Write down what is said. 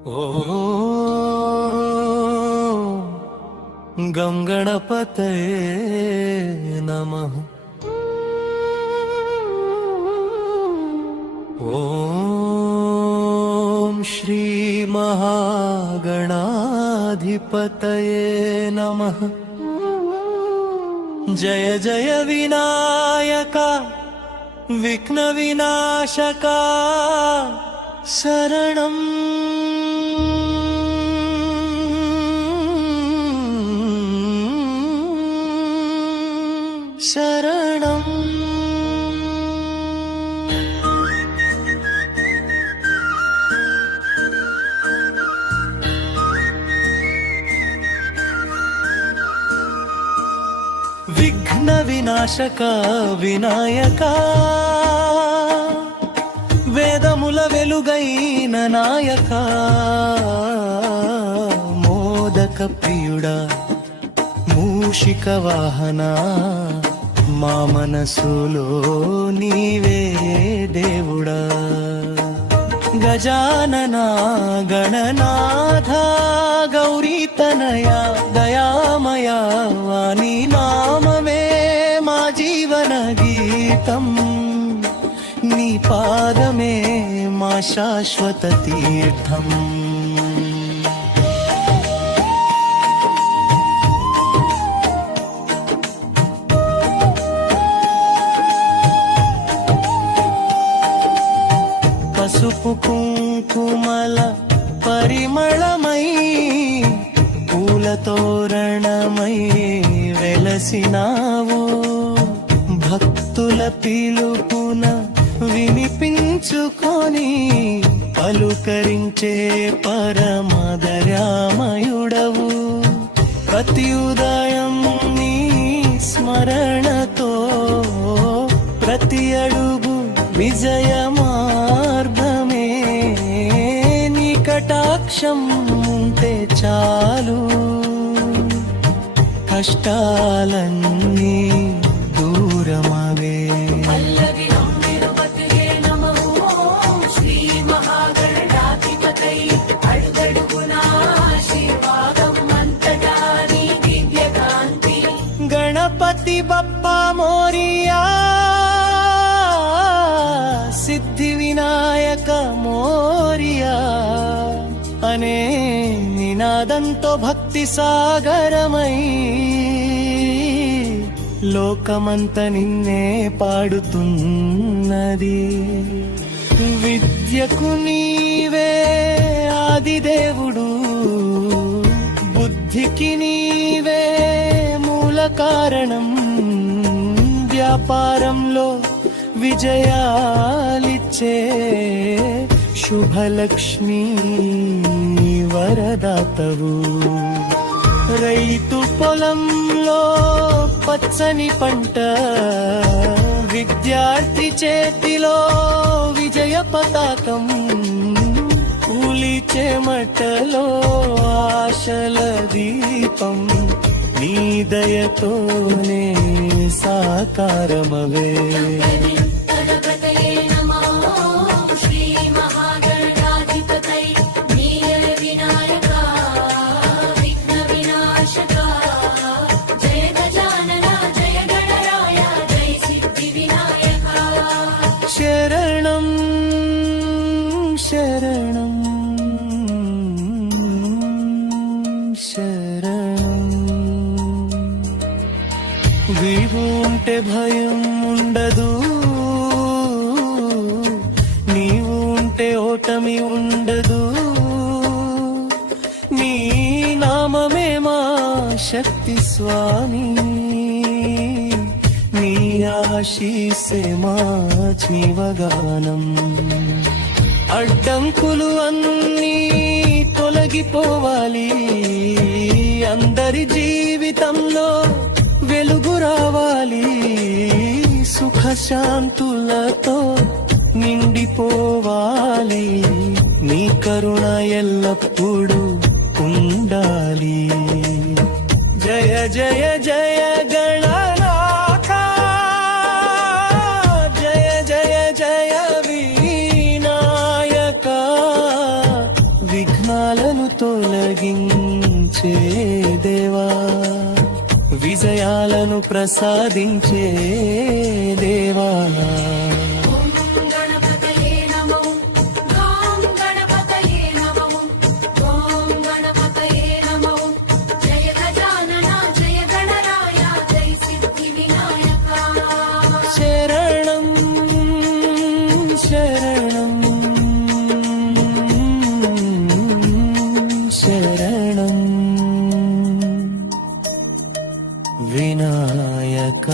ॐ गं गणपतये नमः। ॐ श्री महागणाधिपतये नमः। जय जय विनायका विघ्न विनाशका शरणम् शरणम्। विघ्न विनाशका विनायका వేదముల వెలుగైన నాయక మోదక ప్రియుడా మూషిక వాహన మా మనసులో నీవే దేవుడా గజానన గణనాథ గౌరీతనయ దయామయ వాణి నామమే మా జీవన గీతం నీ పాదమే మా శాశ్వత తీర్థం। పసుపు కుంకుమల పరిమళమై పూల తోరణమై వెలసినావు భక్తుల పిలుపున వినిపించుకొని పలుకరించే పరమదయామయుడవు ప్రతి ఉదయం నీ స్మరణతో ప్రతి అడుగు విజయ మార్గమే నీ కటాక్షం ఉంటే చాలు కష్టాలన్నీ దూరమవే। గణపతి బప్పా మోరియా సిద్ధి వినాయక మోరియా అనే నినాదంతో భక్తి సాగరమై లోకమంత నిన్నే పాడుతున్నది। విద్యకు నీవే ఆదిదేవుడు బుద్ధికి నీవే మూల కారణం వ్యాపారంలో విజయాలిచ్చే శుభలక్ష్మి వరదాతవు రైతు పొలంలో పచ్చని పంట విద్యార్థి చేతిలో విజయ పతాకం కూలి చెమటలో ఆశల దీపం నీ దయతోనే సాకారమవే। శరణం శరణం శరణం। వివు ఉంటే భయం ఉండదు నీవు ఉంటే ఓటమి ఉండదు నీ నామమే మా శక్తి స్వామి నీ ఆశీసే మా జీవగానం। అడ్డంకులు అన్నీ తొలగిపోవాలి అందరి జీవితంలో వెలుగు రావాలి సుఖశాంతులతో నిండిపోవాలి నీ కరుణ ఎల్లప్పుడూ ఉండాలి। జయ జయ జయ గణనాథ జయ జయ జయ వినాయక తొలగించే దేవా, విజయాలను ప్రసాదించే దేవా. గణపతయే నమః ఓం గణపతయే నమః ఓం గణపతయే నమః జయ గజానన జయ గణరాయ జై సిద్ధి వినాయక శరణం శరణం శరణం వినాయక.